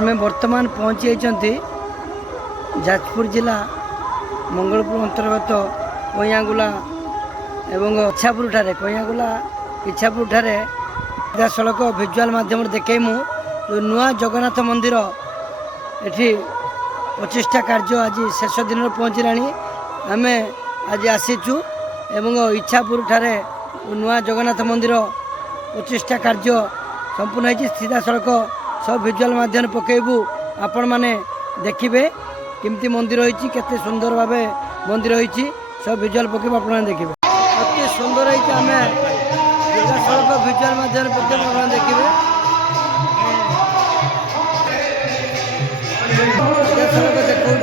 आमे वर्तमान पहुँची जाजपुर जिला मंगलपुर अंतर्गत कोइयागुला एवं इच्छापुर ठारे कोइयागुला इच्छापुर ठारे सड़क भिजुआल माध्यम देखमु जो नुआ जगन्नाथ मंदिर एठी प्रतिष्ठा कार्य आज शेष दिन पहुँचला आम आज आसीचु एवं इच्छापुर ठारे नुआ जगन्नाथ मंदिर प्रतिष्ठा कार्य संपूर्ण होती सीधा सड़क सब भिजुआल माध्यम पकेबू आपण मैंने देखिए केमती मंदिर होती केते सुंदर भाव मंदिर होती सब भिजुआल पकेबू आप देखिए अति सुंदर होती आम सीधा सड़क भिजुआल माध्यम पकेबू आप देखिए सीधा सड़क देखु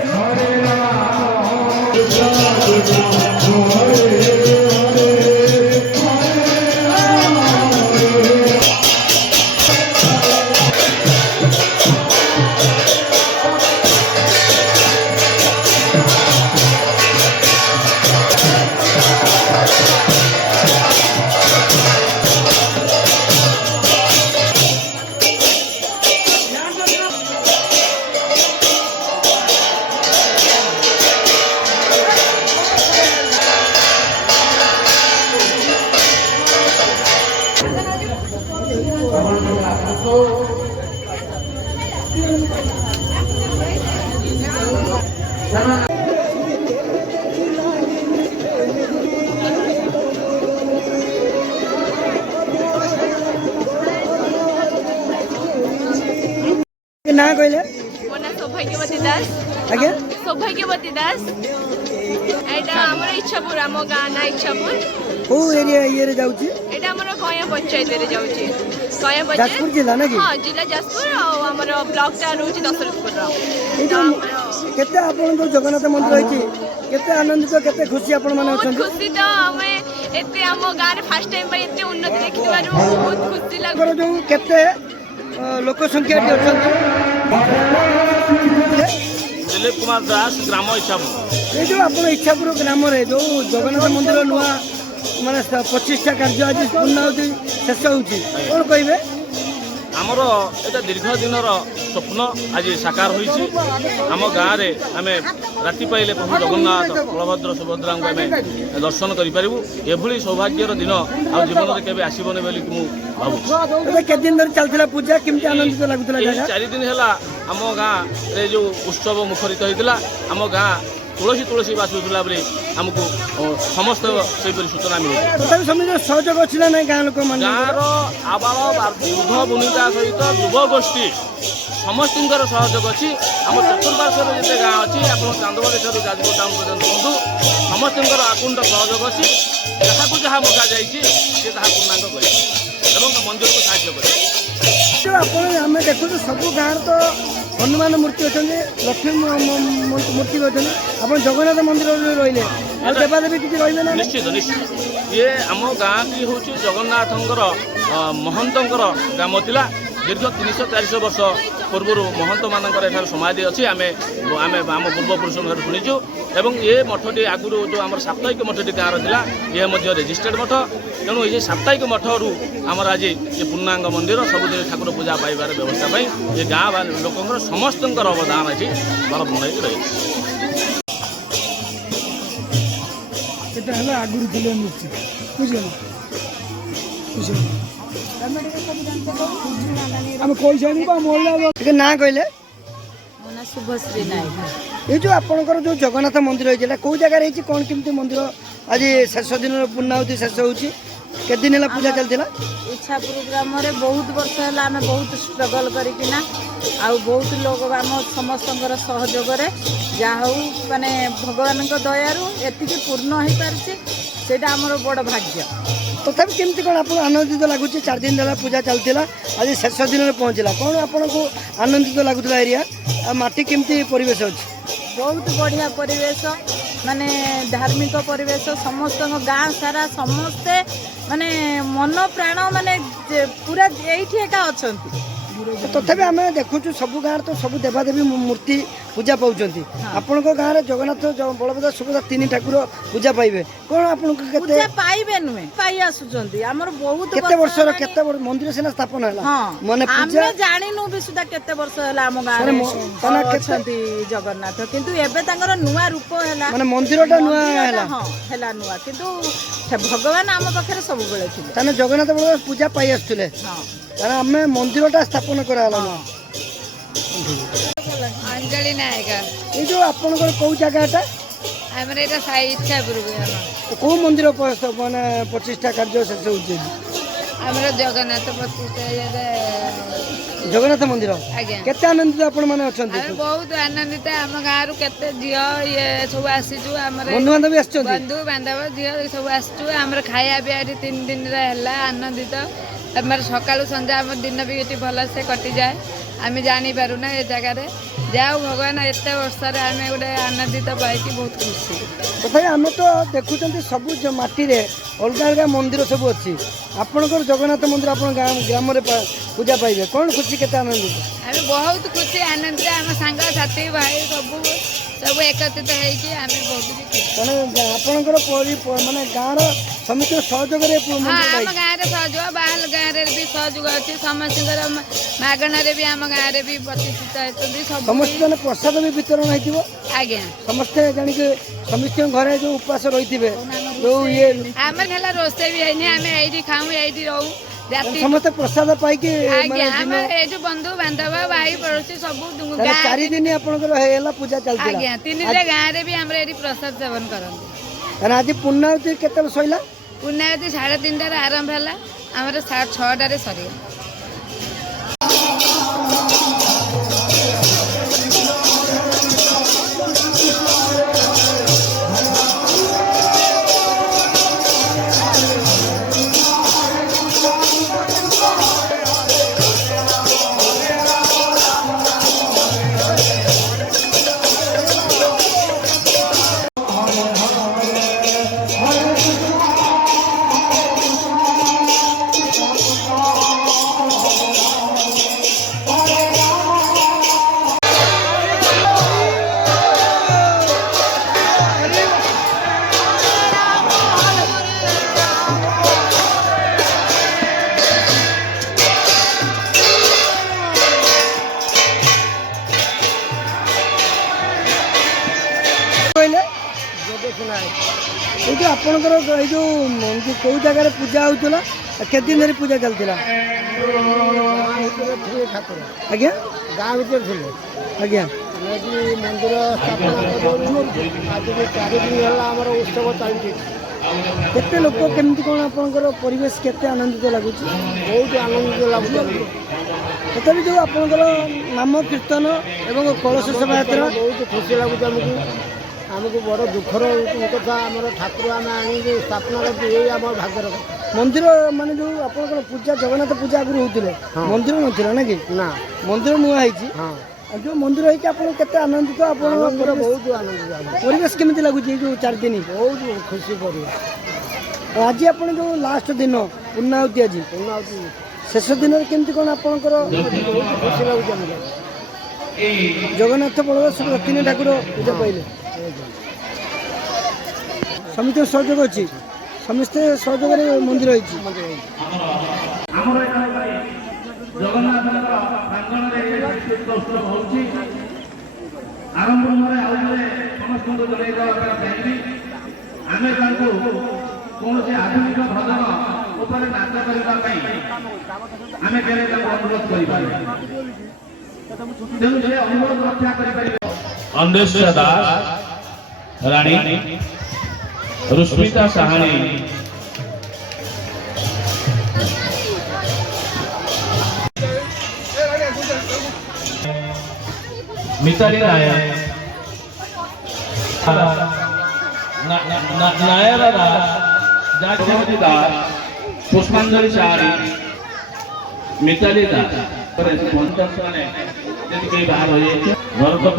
ना कहले मोना सौभाग्यवती दास आज्ञा सौभाग्यवती दास एटा हमर इच्छापुर आम गाँ ना इच्छापुर को एरिया ये रे जाउची एटा हमर कया पंचायत रे जाउची कया पंचायत जाजपुर जिला ना कि हां जिला जाजपुर और हमर ब्लॉक टा रहउची दशरथपुर रो ए जो केते आपन को जगन्नाथ मंदिर होईची केते आनंदित केते खुशी आपन माने बहुत अछन खुशी तो हमें एते हम गाँ रे फर्स्ट टाइम पे एते उन्नति देखिबार बहुत खुशी लागो जो केते लोक संख्या टी अछन दिलीप कुमार दास ग्राम इच्छापुर ये जो आप इच्छापुर ग्राम रे जो जगन्नाथ मंदिर नुआ माने प्रतिष्ठा कार्य आज पूर्णाहुति शेष होउची कोन कहबे आमर एटा दीर्घ दिनर स्वप्न आज साकार होईची आम गाँ रे आमे राति पाइले प्रभु जगन्नाथ बलभद्र सुभद्रा को आमे दर्शन करि परिबु एभली सौभाग्यर दिन आ जीवन रे केबे आसीबने बोली मु भाबु एबे के दिन धरि चलथिला पूजा केमती आनंदित लागुतला एई जागा 4 दिन हला आम गाँ रे जो उत्सव मुखरित होइतिला आम गाँ तुलसी तुलसी बासुला बोली हमको समस्त सेपरी सूचना मिले तथापि समिति सहयोग अछि ना गाँ लोक मान गाँर आबाल वृद्ध भूमिका सहित युव गोष्ठी समस्त सहयोग अच्छी आम चतुर्पार्श्वर जिते गाँ अच्छी आप चांदबाड़ी जाजपुर टाउन पर्यटन कहूँ समस्त आकुंठ सहयोग अच्छी जहाँ जहाँ मगा जाए पूर्णांग कर मंदिर को साहय कर देखु सब गाँव तो हनुमान मूर्ति अच्छा लक्ष्मी मूर्ति अच्छा आप जगन्नाथ मंदिर रही देवादेवी किसी रही ना निश्चित निश्चित ये आम गाँ टी हूँ जगन्नाथंकर महंतर ग्राम थिला दीर्घ 300-400 वर्ष पूर्व महंत मानकर समाधि अच्छी आम आम पूर्वपुरुष शुणीचु एवं ये मठटी आगुरी जो आम साप्ताहिक मठटी गाँव था ये रेजिस्टर्ड मठ तेणु ये साप्ताहिक मठरू आमर आज ये पूर्णांग मंदिर सबुदिन ठाकुर पूजा पाइबार व्यवस्था ये गाँ लोक समस्त अवदान अच्छी बड़ बन रही ना कहले शुभश्री नायक ये जो आपंकर जो जगन्नाथ मंदिर होता कौ जगह रही कौन केमती मंदिर आज शेष दिन पूर्णाहुति शेष होती दिन है पूजा चलता इच्छापुर ग्राम में बहुत वर्ष है आम बहुत स्ट्रगल करना बहुत लोग आम समस्त सहयोग जहाँ माने भगवान दयारू एति पूर्ण हो पारे आमर बड़ भाग्य तथापि केमती कौन आप आनंदित लगुच 4 दिन है पूजा चलता आज शेष दिन पहुँचला कौन आपन को आनंदित लगुला एरिया माटी केमती परिवेश अच्छी बहुत बढ़िया परिवेश माने धार्मिक परिवेश समस्त गाँ सारा समस्ते माने मन प्राण माने पूरा यही एका अच्छा ତଥାପି ଆମେ ଦେଖୁଛୁ ସବୁ ଗାଁରେ ତ ସବୁ ଦେବାଦେବୀ ମୂର୍ତ୍ତି ପୂଜା ପାଉଛନ୍ତି। ଆପଣଙ୍କ ଗାଁରେ ଜଗନ୍ନାଥ ବଳଭଦ୍ର ସୁଭଦ୍ରା 3 ଠାକୁର ପୂଜା ପାଇବେ କ'ଣ ଆପଣଙ୍କୁ କେତେ ପୂଜା ପାଇବେ ନୁହେଁ ପାଇ ଆସୁଛନ୍ତି ଆମର ବହୁତ କେତେ ବର୍ଷର କେତେ ମନ୍ଦିର ସିନା ସ୍ଥାପନ ହେଲା ମାନେ ପୂଜା ଆମେ ଜାଣିନୁ ବି ସୁଦ୍ଧା କେତେ ବର୍ଷ ହେଲା ଆମ ଗାଁରେ ଅଛନ୍ତି ଜଗନ୍ନାଥ କିନ୍ତୁ ଏବେ ତାଙ୍କର ନୂଆ ରୂପ ହେଲା ମାନେ ମନ୍ଦିରଟା ନୂଆ ହେଲା ହେଲା ନୂଆ କିନ୍ତୁ ଭଗବାନ ଆମ ପାଖରେ ସବୁବେଳେ ଥିଲେ ତାହେଲେ ଜଗନ୍ନାଥ ବଳଭଦ୍ର ପୂଜା ପାଇ ଆସୁଥିଲେ ତାହେଲେ ଆମେ ମନ୍ଦିରଟା ସ୍ଥାପନ କରାହେଲା ଅଞ୍ଜଳି ନାୟକ ଏଇ ଯୋଉ ଆପଣଙ୍କର କୋଉ ଜାଗା ଏଟା ଆମର ଏଇଟା ସାଇ ଇଚ୍ଛାପୁରକୁ କୋଉ ମନ୍ଦିର ମାନେ ପ୍ରତିଷ୍ଠା କାର୍ଯ୍ୟ ଶେଷ ହଉଛି ଆମର ଜଗନ୍ନାଥ ପ୍ରତିଷ୍ଠା ଜଗନ୍ନାଥ ମନ୍ଦିର ଆଜ୍ଞା କେତେ ଆନନ୍ଦିତ ଆପଣ ମାନେ ଅଛନ୍ତି ଆମେ ବହୁତ ଆନନ୍ଦିତ ଆମ ଗାଁରୁ କେତେ ଝିଅ ସବୁ ଆସିଛୁ ଆମର ବନ୍ଧୁବାନ୍ଧବ ଆସିଛନ୍ତି ବନ୍ଧୁ ବାନ୍ଧବ ଝିଅ ସବୁ ଆସିଛୁ ଆମର ଖାଇବା ପିଇବା ଏଠି 3 ଦିନରେ ହେଲା ଆନନ୍ଦିତ ଆମର ସକାଳୁ ସନ୍ଧ୍ୟା ଆମ ଦିନ ବି ଏଠି ଭଲସେ କଟିଯାଏ ଆମେ ଜାଣିପାରୁନା ଏ ଜାଗାରେ ଯାଉ ଭଗବାନ ଏତେ ବର୍ଷରେ ଆମେ ଗୋଟେ ଆନନ୍ଦିତ ପାଇକି ବହୁତ ଖୁସି ତଥାପି ଆମେ ତ ଦେଖୁଛନ୍ତି ସବୁ ମାଟିରେ ଅଲଗା ଅଲଗା ମନ୍ଦିର ସବୁ ଅଛି ଆପଣଙ୍କର ଜଗନ୍ନାଥ ମନ୍ଦିର ଆପଣ ଗ୍ରାମରେ ପୂଜା ପାଇବେ କ'ଣ ଖୁସି କେତେ ଆନନ୍ଦିତ ଆମେ ବହୁତ ଖୁସି ଆନନ୍ଦିତ ଆମ ସାଙ୍ଗସାଥି ଭାଇ ସବୁ ଏକତ୍ରିତ ହେଇକି ଆମେ ବହୁତ ବି ଖୁସି ମାନେ ଆପଣଙ୍କର ମାନେ ଗାଁର ସମସ୍ତଙ୍କ ସହଯୋଗରେ ଆମ ଗାଁରେ ସହଯୋଗ ବାହାର ଗାଁରେ ବି ସହଯୋଗ ଅଛି ସମସ୍ତଙ୍କର ମାଗଣାରେ ବି ଆମ ଗାଁରେ ବି ପ୍ରତିଷ୍ଠିତ ହେଉଛନ୍ତି ସମସ୍ତେ ମାନେ ପ୍ରସାଦ ବି ବିତରଣ ହେଇଥିବ ଆଜ୍ଞା ସମସ୍ତେ ଜାଣିକି ସମସ୍ତଙ୍କ ଘରେ ଯୋଉ ଉପାସ ରହିଥିବେ ଯୋଉ ଇଏ ଆମର ହେଲା ରୋଷେଇ ବି ହେଇନି ଆମେ ଏଇଠି ଖାଉ ଏଇଠି ରହୁ ସମସ୍ତେ ପ୍ରସାଦ ପାଇକି ଆଜ୍ଞା ଆମେ ଏଇଠି ବନ୍ଧୁ ବାନ୍ଧବ ଭାଇ ପଡୋଶୀ ସବୁ 4 ଦିନ ଆପଣଙ୍କର ହେଇଗଲା ପୂଜା ଚାଲିଥିଲା ଆଜ୍ଞା 3ଟା ଗାଁରେ ବି ଆମର ଏଇଠି ପ୍ରସାଦ ସେବନ କରନ୍ତି ଆଜି ପୂର୍ଣ୍ଣାହୁତି କେତେବେଳେ ସରିଲା ପୂର୍ଣ୍ଣାହୁତି 3:30ରେ ଆରମ୍ଭ ହେଲା ଆମର 6ଟାରେ ସରିଗଲା এই যে আপনার এই যে কেউ জায়গায় পূজা হয়েছিল কেতে দিন ধরে পূজা চলছিল আজ্ঞা ଗାଁ ଭିତରେ ଥିଲେ ଆଜ୍ଞା ଏଠି ମନ୍ଦିର ସ୍ଥାପନା କରୁଛୁ ଆଜି 4 ଦିନ ହେଲା ଆମର ଉତ୍ସବ ଚାଲିଛି କେତେ ଲୋକ କେମିତି କ'ଣ ଆପଣଙ୍କର ପରିବେଶ କେତେ ଆନନ୍ଦିତ ଲାଗୁଛି ବହୁତ ଆନନ୍ଦିତ ଲାଗୁଛି ତଥାପି ଯେଉଁ ଆପଣଙ୍କର ନାମ କୀର୍ତ୍ତନ ଏବଂ କଳସ ଶୋଭାଯାତ୍ରା ବହୁତ ଖୁସି ଲାଗୁଛି ଆମକୁ ବଡ଼ ଦୁଃଖର କଥା ଆମର ଠାକୁର ଆମେ ଆଣିକି ସ୍ଥାପନା କରୁଛୁ ଏଇ ଆମର ଭାଗ୍ୟର ମନ୍ଦିର ମାନେ ଯେଉଁ ଆପଣଙ୍କର ପୂଜା ଜଗନ୍ନାଥ ପୂଜା ଆଗରୁ ହେଉଥିଲେ ମନ୍ଦିର ନଥିଲା ନା କି ନା ମନ୍ଦିର ନୂଆ ହେଇଛି ହଁ ଯେଉଁ ମନ୍ଦିର ହେଇକି ଆପଣ କେତେ ଆନନ୍ଦିତ ଆପଣଙ୍କର ବହୁତ ଆନନ୍ଦିତ ପରିବେଶ କେମିତି ଲାଗୁଛି ଏଇ ଯେଉଁ 4 ଦିନ ବହୁତ ଖୁସି ପରିବେଶ ଆଜି ଆପଣ ଯେଉଁ ଲାଷ୍ଟ ଦିନ ପୂର୍ଣ୍ଣାହୁତି ଆଜି ପୂର୍ଣ୍ଣାହୁତି ଶେଷ ଦିନରେ କେମିତି କ'ଣ ଆପଣଙ୍କର ବହୁତ ଖୁସି ଲାଗୁଛି ଆମକୁ ଜଗନ୍ନାଥ ବଳଭଦ୍ର ସୁଭଦ୍ରା 3 ଠାକୁର ପୂଜା ପାଇଲେ ସମସ୍ତ ସହଯୋଗ ଅଛି ସମସ୍ତେ ସହଯୋଗରେ ମନ୍ଦିର ହେଇଛି ଜଗନ୍ନାଥଙ୍କର ପ୍ରାଙ୍ଗଣରେ ଉତ୍ସବ ହେଉଛି ଆରମ୍ଭରେ ଆଉ ସମସ୍ତଙ୍କୁ ଜଣାଇ ଦେବା ପାଇଁ ଚାହିଁବି ଆମେ ତାଙ୍କୁ କୌଣସି ଆଧୁନିକ ଭଜନ ଉପରେ ନାଚ କରିବା ପାଇଁ ଆମେ କେବେ ତାଙ୍କୁ ଅନୁରୋଧ କରିପାରିବା ତେଣୁ ସେ ଅନୁରୋଧ ରକ୍ଷା କରିପାରିବେ ଅନ୍ଦେଶ୍ୱର ଦାସ ରାଣୀ रुष्मिता साहानी मिताली नायर नायर दास जागृति दास पुष्पांजलि चारी मिताली दास बाहर हो जाए घर को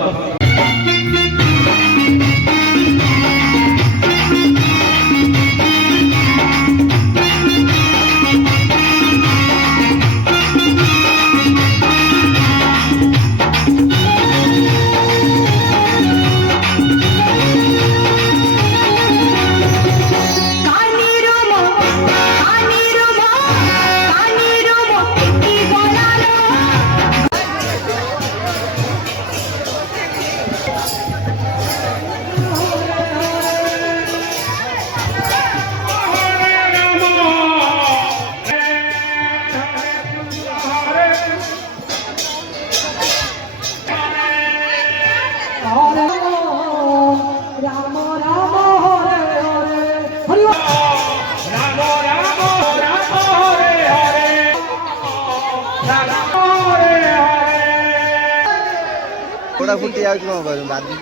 ଗୋଡ଼ ଫୁଟି ଯାଉଛି କ'ଣ କରିବୁ ବାଜି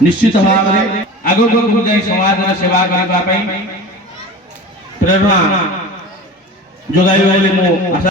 ନିଶ୍ଚିତ ଭାବରେ ଆଗକୁ ଯାଇ ସମାଜର ସେବା କରିବା ପାଇଁ ପ୍ରେରଣା ଯୋଗାଇବେ ବୋଲି ମୁଁ ଆଶା